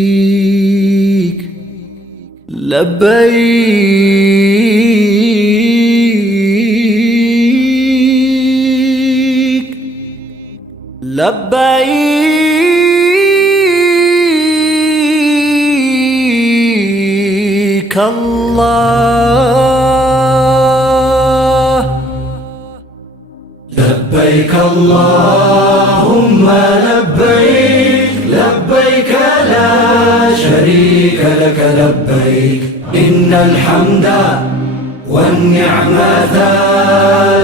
لبيك لبيك لبيك الله لبيك اللهم لبيك لبيك لا شريك لك لبيك إن الحمد والنعمة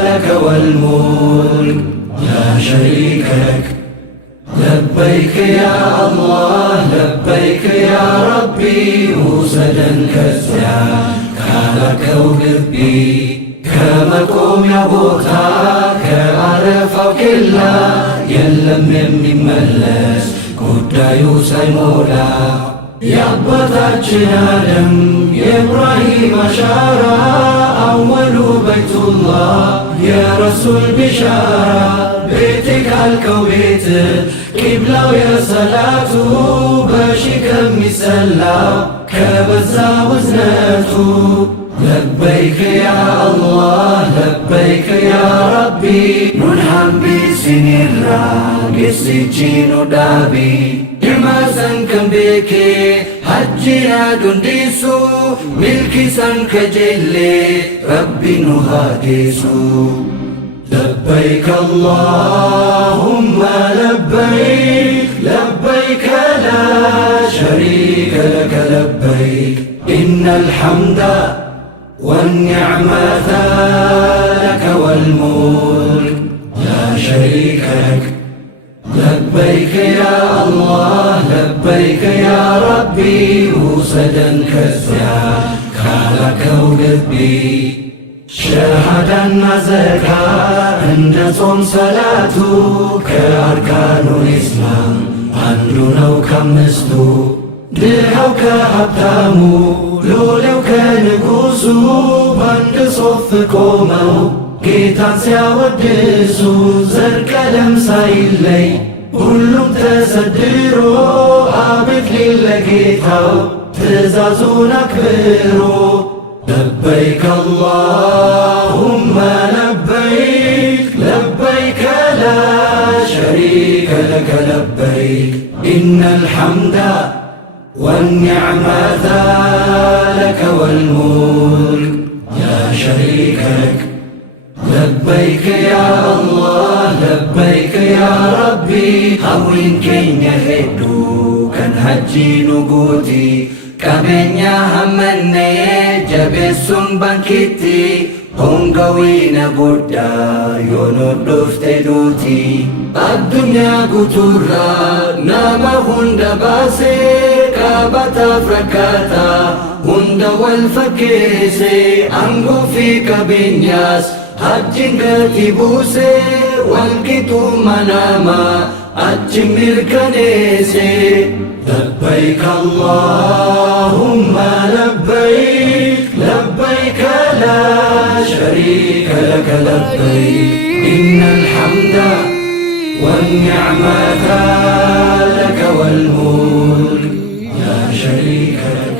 لك والملك لا شريك لك لبيك يا الله لبيك يا ربي وسدا كزيا كالكو قربي كمقوم يا بوتا كعرفው كلا የለም የሚመለስ ጉዳዩ ሳይሞላ የአባታችን አደም የኢብራሂም አሻራ አወሉ በይቱላህ የረሱል ቢሻራ ቤቴ ካልከው ቤት ቂብላው የሰላቱ በሺ ከሚሰላው ከበዛ ውዝነቱ لبيك يا الله لبيك يا ربي ننحم بسنرا قسجين دابي إما سنكم بك حجنا دنديسو ملكي سنك جلي ربي نهاديسو لبيك اللهم لبيك لبيك لا شريك لك لبيك إن الحمد والنعمة لك والملك لا شريك لك لبيك يا الله لبيك يا ربي وسدا كزيا كالكو قربي شهادة زكاة عند صوم صلاته كأركان الإسلام عندنا وكمستو ድሃው ከሀብታሙ ሎሌው ከንጉሱ በአንድ ሶፍ ቆመው ጌታን ሲያወድሱ ዘር ቀለም ሳይለይ ሁሉም ተሰድሮ አቤት ሊል ለጌታው ትእዛዙን አክብሮ ለበይክ አላሁመ ለበይክ ለበይከ ላ ሸሪከ ለከ ለበይክ ኢነል ሐምደ والنعمة لك والملك لا شريك لك لبيك يا الله لبيك يا ربي هوين كين يهدو كان هجي نقوتي كابنيا همني جبسون بانكيتي هونغوين بودا يونو دفتدوتي الدنيا قطورا ناما هند باسي كابتا فركاتا هند والفكيسي أنغو في كابينياس هجين كتبوسي والكتو مناما أجمير كنيسي لبيك اللهم لبيك لبيك لا شريك لك لبيك إن الحمد والنعمة لك والملك لا شريك لك